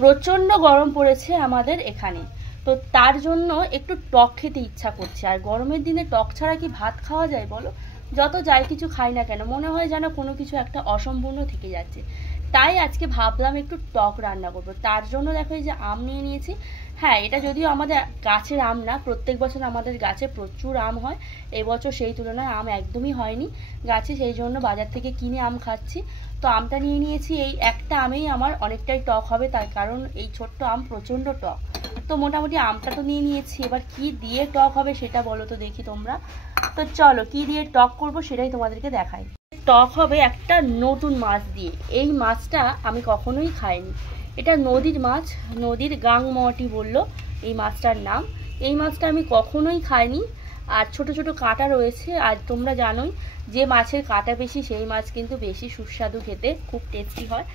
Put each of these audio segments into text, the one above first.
প্রচণ্ড গরম পড়েছে আমাদের এখানে, তো তার জন্য একটু টক খেতে ইচ্ছা করছে। আর গরমের দিনে টক ছাড়া কি ভাত খাওয়া যায় বলো? যত যাই কিছু খাই না কেন মনে হয় যেন কোনো কিছু একটা অসম্পূর্ণ থেকে যাচ্ছে। তাই আজকে ভাবলাম একটু টক রান্না করবো। তার জন্য দেখো এই যে আম নিয়ে নিয়েছি। হ্যাঁ, এটা যদিও আমাদের গাছের আম না, প্রত্যেক বছর আমাদের গাছে প্রচুর আম হয়, এবছর সেই তুলনায় আম একদমই হয়নি গাছে, সেই জন্য বাজার থেকে কিনে আম খাচ্ছি। তো আমটা নিয়ে নিয়েছি, এই একটা আমেই আমার অনেকটাই টক হবে, তার কারণ এই ছোট্ট আম প্রচণ্ড টক। তো মোটামুটি আমটা তো নিয়ে নিয়েছি, এবার কি দিয়ে টক হবে সেটা বলো তো দেখি তোমরা। তো চলো কি দিয়ে টক করব সেটাই তোমাদেরকে দেখাই। টক হবে একটা নতুন মাছ দিয়ে। এই মাছটা আমি কখনোই খাইনি, এটা নদীর মাছ, নদীর গাংমটি বললো এই মাছটার নাম। এই মাছটা আমি কখনোই খাইনি, আর ছোট ছোট কাঁটা রয়েছে। আর তোমরা জানোই যে মাছের কাঁটা বেশি সেই মাছ কিন্তু বেশি সুস্বাদু খেতে, খুব টেস্টি হয়।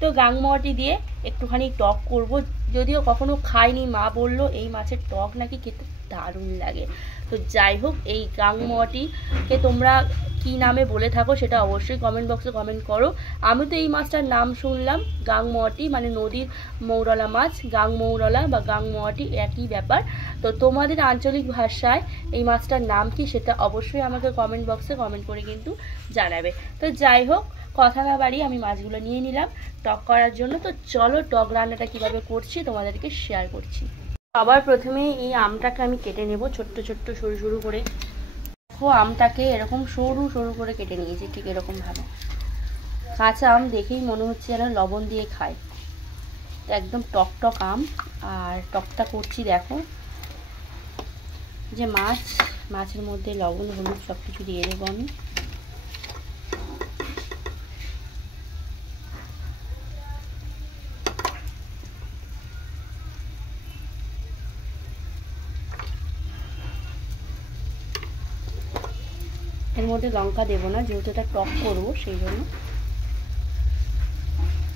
তো গাংমটি দিয়ে একটুখানি টক করব, যদিও কখনো খাইনি, মা বলল এই মাছের টক নাকি খেতে দারুণ লাগে। তো যাই হোক, এই গাংমটিকে তোমরা কি নামে বলে থাকো সেটা অবশ্যই কমেন্ট বক্সে কমেন্ট করো। আমি তো এই মাছটার নাম শুনলাম গাংমটি, মানে নদীর মৌরলা মাছ, গাংমৌরলা বা গাংমটি একই ব্যাপার। তো তোমাদের আঞ্চলিক ভাষায় এই মাছটার নাম কি সেটা অবশ্যই আমাকে কমেন্ট বক্সে কমেন্ট করে কিন্তু জানাবে। তো যাই হোক, কথা না বাড়িয়ে আমি মাছগুলো নিয়ে নিলাম টক করার জন্য। তো চলো টক রান্নাটা কিভাবে করছি তোমাদেরকে শেয়ার করছি। সবার প্রথমে এই আমটাকে আমি কেটে নেব ছোট্ট ছোট্ট সরু সরু করে। দেখো আমটাকে এরকম সরু সরু করে কেটে নিয়েছি, ঠিক এরকমভাবে। কাঁচা আম দেখেই মনে হচ্ছে যেন লবণ দিয়ে খায়, তো একদম টক টক আম। আর টকটা করছি দেখো, যে মাছের মধ্যে লবণ হলুদ সব কিছু দিয়ে দেবো আমি। এর মধ্যে লঙ্কা দেবো না, যেহেতু এটা টক করবো সেই জন্য।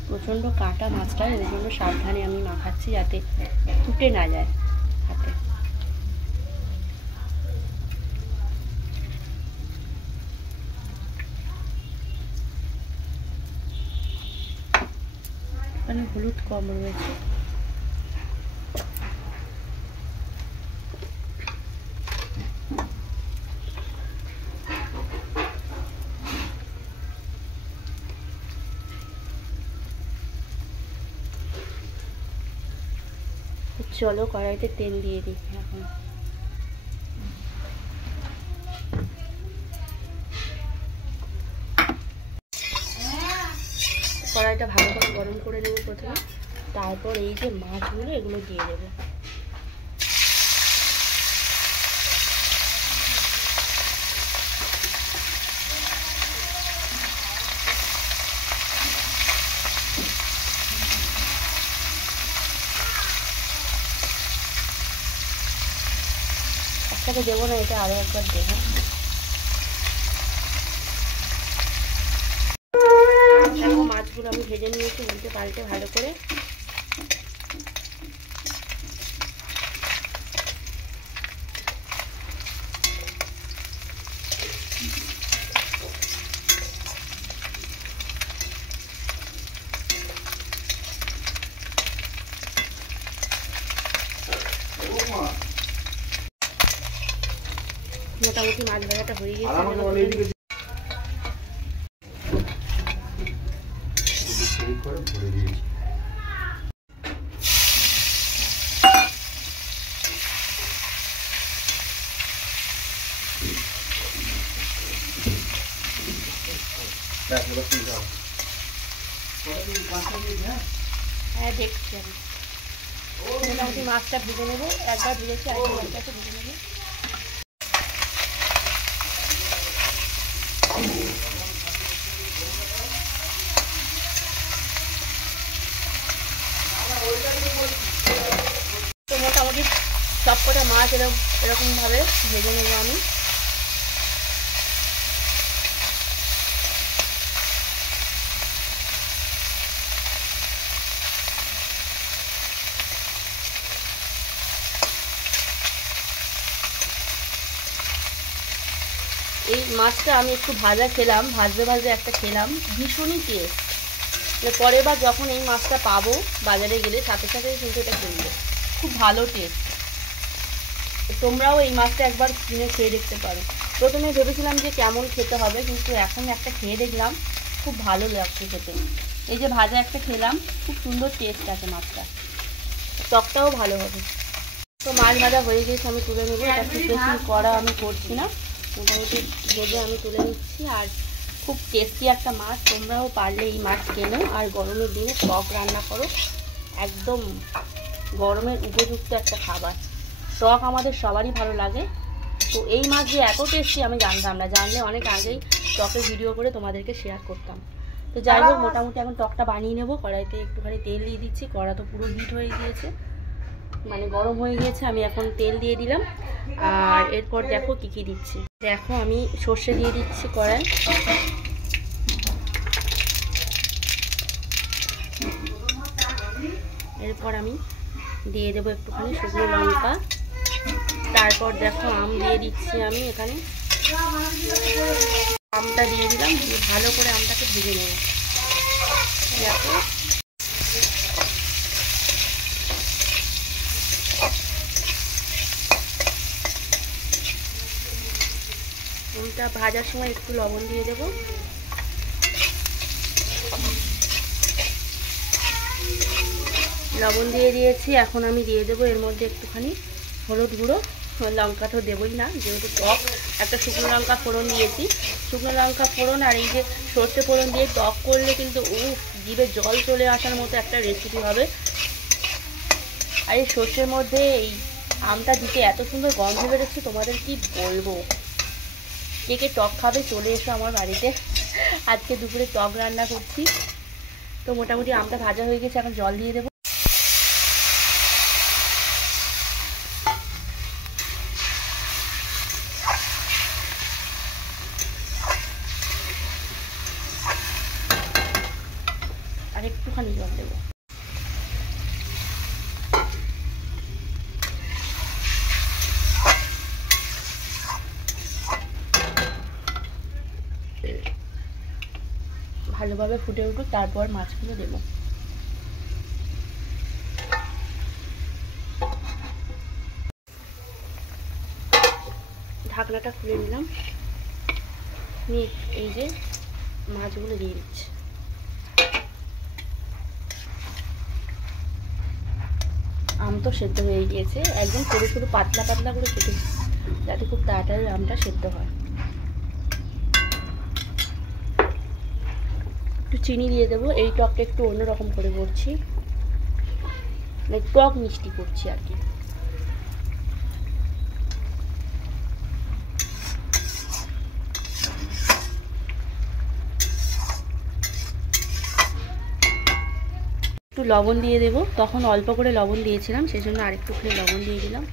প্রচণ্ড কাঁটা মাছটা, ওই জন্য সাবধানে আমি মাখাচ্ছি যাতে ফুটে না যায় হাতে। এখানে হলুদ কম রয়েছে। চলো কড়াইতে তেল দিয়ে দিই এখন। কড়াইটা ভালো করে গরম করে নেব প্রথমে, তারপর এই যে মাছগুলো এগুলো দিয়ে দেবো। একসাথে দেবো না, এটা আরও একবার দেবো। দেখো মাছগুলো আমি ভেজে নিয়েছি উল্টে পাল্টে ভালো করে। মোটামুটি মাছ ভাজাটা হয়ে গেছে। হ্যাঁ দেখছি আমি, মোটামুটি মাছটা ভেজে নেবো, একবার ভেজেছি আর মাছটাকে ভেজে নেবো। তো মোটামুটি সবকটা মাছ এরকমভাবে ভেজে নেবো আমি। এই মাছটা আমি একটু ভাজা খেলাম, ভাজতে ভাজতে একটা খেলাম, ভীষণই টেস্ট। পরের বার যখন এই মাছটা পাবো বাজারে গেলে সাথে সাথেই কিন্তু এটা কিনবো। খুব ভালো টেস্ট। তোমরাও এই মাছটা একবার কিনে খেয়ে দেখতে পারো। প্রথমে ভেবেছিলাম যে কেমন খেতে হবে, কিন্তু এখন একটা খেয়ে দেখলাম খুব ভালো লাগছে খেতে। এই যে ভাজা একটা খেলাম, খুব সুন্দর টেস্ট আছে মাছটা, টকটাও ভালো হবে। তো মাছ ভাজা হয়ে গেছে, আমি তুলে নেবো। এটা খুব বেশি কড়া আমি করছি না, মোটামুটি ভেজে আমি তুলে নিচ্ছি। আর খুব টেস্টি একটা মাছ, তোমরাও পারলে এই মাছ কেনো আর গরমের দিনে টক রান্না করো, একদম গরমের উপযুক্ত একটা খাবার। টক আমাদের সবারই ভালো লাগে। তো এই মাছ যে এত টেস্টি আমি জানতাম না, জানলে অনেক আগেই টকের ভিডিও করে তোমাদেরকে শেয়ার করতাম। তো যাই হোক, মোটামুটি এখন টকটা বানিয়ে নেবো। কড়াইতে একটুখানি তেল দিয়ে দিচ্ছি, কড়া তো পুরো হিট হয়ে গিয়েছে, মানে গরম হয়ে গিয়েছে। আমি এখন তেল দিয়ে দিলাম। আর এরপর দেখো কি কি দিচ্ছি। দেখো আমি সর্ষে দিয়ে দিচ্ছি কড়াই, এরপর আমি দিয়ে দেবো একটুখানি শুকনো লঙ্কা। তারপর দেখো আম দিয়ে দিচ্ছি আমি এখানে, আমটা দিয়ে দিলাম, দিয়ে ভালো করে আমটাকে ভেজে নেব। দেখো আমটা ভাজার সময় একটু লবণ দিয়ে দেবো। লবণ দিয়ে দিয়েছি, এখন আমি দিয়ে দেবো এর মধ্যে একটুখানি হলুদ গুঁড়ো। লঙ্কা তো দেবই না, যেহেতু টক। একটা শুকনো লঙ্কা ফোড়ন দিয়েছি, শুকনো লঙ্কা ফোড়ন আর এই যে সর্ষে ফোড়ন দিয়ে টক করলে কিন্তু জিভে জল চলে আসার মতো একটা রেসিপি হবে। আর এই সর্ষের মধ্যে এই আমটা দিতে এত সুন্দর গন্ধ বেরোচ্ছে, তোমাদের কি বলবো। কে কে টক খাবে চলে এসো আমার বাড়িতে, আজকে দুপুরে টক রান্না করছি। তো মোটামুটি আমটা ভাজা হয়ে গেছে, এখন জল দিয়ে দেবো। আর একটুখানি জল দেবো। ভালোভাবে ফুটে উঠুক, তারপর মাছগুলো দেবো। ঢাকনাটা খুলে নিলাম, নিয়ে এই যে মাছগুলো দিয়ে দিচ্ছি। আম তো সেদ্ধ হয়ে গিয়েছে, একদম সরু সরু পাতলা পাতলা করে কেটেছি, যাতে খুব তাড়াতাড়ি আমটা সেদ্ধ হয়। একটু চিনি দিয়ে দেবো, এই টকটা একটু অন্যরকম করে করছি, মানে টক মিষ্টি করছি আর কি। একটু লবণ দিয়ে দেবো, তখন অল্প করে লবণ দিয়েছিলাম, সেই জন্য আরেকটু করে লবণ দিয়ে দিলাম।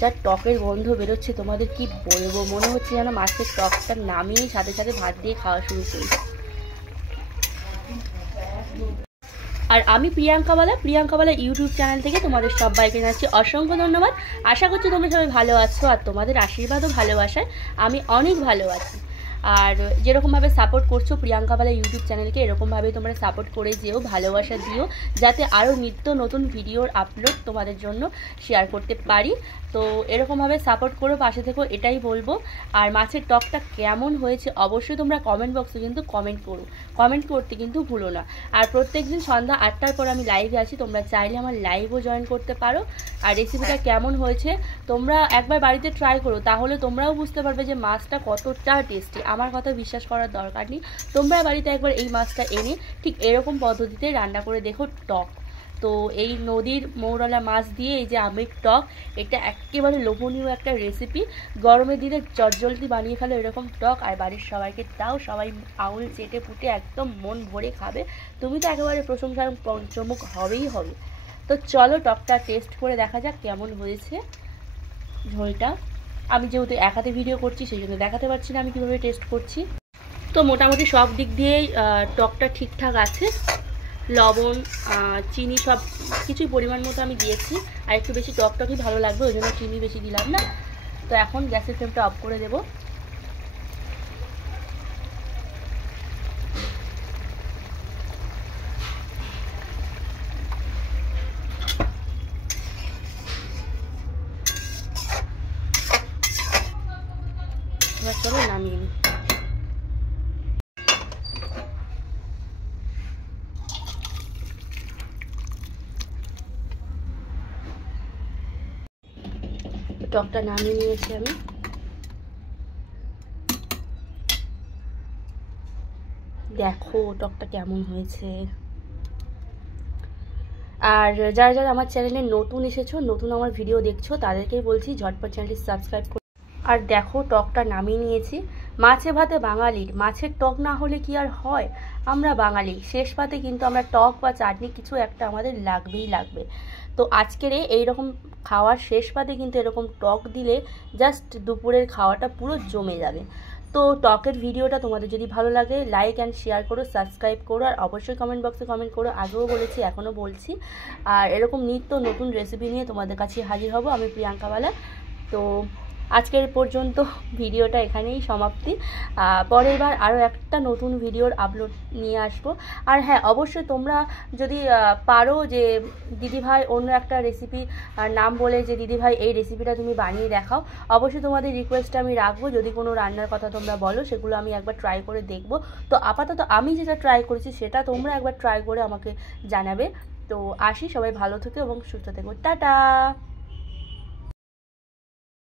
যা টকের গন্ধ বেরোচ্ছে তোমাদের কি বলবো, মনে হচ্ছে যেন মাছের টকটা নামিয়ে সাথে সাথে ভাত দিয়ে খাওয়া শুরু করি। আর আমি প্রিয়াঙ্কা বালা ইউটিউব চ্যানেল থেকে তোমাদের সবাইকে জানাচ্ছি অসংখ্য ধন্যবাদ। আশা করছি তোমরা সবাই ভালো আছো, আর তোমাদের আশীর্বাদ ও ভালোবাসায় আমি অনেক ভালো আছি। আর যেরকমভাবে সাপোর্ট করছো প্রিয়াঙ্কা বালা ইউটিউব চ্যানেলকে, এরকমভাবে তোমরা সাপোর্ট করে যেও, ভালোবাসা দিও, যাতে আরও নিত্য নতুন ভিডিওর আপলোড তোমাদের জন্য শেয়ার করতে পারি। তো এরকমভাবে সাপোর্ট করো, পাশে থেকো, এটাই বলবো। আর মাছের টকটা কেমন হয়েছে অবশ্যই তোমরা কমেন্ট বক্সে কিন্তু কমেন্ট করো, কমেন্ট করতে কিন্তু ভুলো না। আর প্রত্যেকদিন সন্ধ্যা 8টার পর আমি লাইভে আছি, তোমরা চাইলে আমার লাইভও জয়েন করতে পারো। আর রেসিপিটা কেমন হয়েছে তোমরা একবার বাড়িতে ট্রাই করো, তাহলে তোমরাও বুঝতে পারবে যে মাছটা কতটা টেস্টি। আমার কথা বিশ্বাস করার দরকার নেই, তোমরা বাড়িতে একবার এই মাছটা এনে ঠিক এরকম পদ্ধতিতে রান্না করে দেখো টক। তো এই নদীর মৌরলা মাছ দিয়ে এই যে আমের টক, এটা একেবারে লোভনীয় একটা রেসিপি। গরমের দিনে চটজলদি বানিয়ে ফেলো এরকম টক, আর বাড়ির সবাইকে দাও, সবাই আঙুল চেটে পুটে একদম মন ভরে খাবে। তুমি তো একেবারে প্রশংসার পঞ্চমুখ হবেই হবে। তো চলো টকটা টেস্ট করে দেখা যাক কেমন হয়েছে ঝোলটা। আমি যেহেতু এক হাতে ভিডিও করছি সেই জন্য দেখাতে পারছি না আমি কীভাবে টেস্ট করছি। তো মোটামুটি সব দিক দিয়েই টকটা ঠিকঠাক আছে, লবণ চিনি সব কিছুই পরিমাণ মতো আমি দিয়েছি। আর একটু বেশি টকটকই ভালো লাগবে, ওই জন্য চিনি বেশি দিলাম না। তো এখন গ্যাসের ফ্লেমটা অফ করে দেব। এবার চলো নামিয়ে নিই। টকটা নামিয়ে নিয়েছি আমি। দেখো টকটা কেমন হয়েছে। আর যারা যারা আমার চ্যানেলে নতুন এসেছো, নতুন আমার ভিডিও দেখছো, তাদেরকেই বলছি ঝটপট চ্যানেলটি সাবস্ক্রাইব করো। আর দেখো টকটা নামিয়ে নিয়েছি। মাছে ভাতে বাঙালির মাছের টক না হলে কি আর হয়? আমরা বাঙালি, শেষ পাতে কিন্তু আমরা টক বা চাটনি কিছু একটা আমাদের লাগবেই লাগবে। তো আজকের এইরকম খাওয়ার শেষ পাতে কিন্তু এরকম টক দিলে জাস্ট দুপুরের খাওয়াটা পুরো জমে যাবে। তো টকের ভিডিওটা তোমাদের যদি ভালো লাগে লাইক অ্যান্ড শেয়ার করো, সাবস্ক্রাইব করো, আর অবশ্যই কমেন্ট বক্সে কমেন্ট করো। আগেও বলেছি, এখনও বলছি। আর এরকম নিত্য নতুন রেসিপি নিয়ে তোমাদের কাছে হাজির হব আমি, প্রিয়াঙ্কাওয়ালা। তো আজকের পর্যন্ত ভিডিওটা এখানেই সমাপ্তি। পরের বার আরও একটা নতুন ভিডিওর আপলোড নিয়ে আসবো। আর হ্যাঁ, অবশ্যই তোমরা যদি পারো যে দিদিভাই অন্য একটা রেসিপি নাম বলে যে দিদিভাই এই রেসিপিটা তুমি বানিয়ে দেখাও, অবশ্যই তোমাদের রিকোয়েস্টটা আমি রাখবো। যদি কোনো রান্নার কথা তোমরা বলো সেগুলো আমি একবার ট্রাই করে দেখবো। তো আপাতত আমি যেটা ট্রাই করেছি সেটা তোমরা একবার ট্রাই করে আমাকে জানাবে। তো আসি, সবাই ভালো থেকো এবং সুস্থ থেকো। টাটা।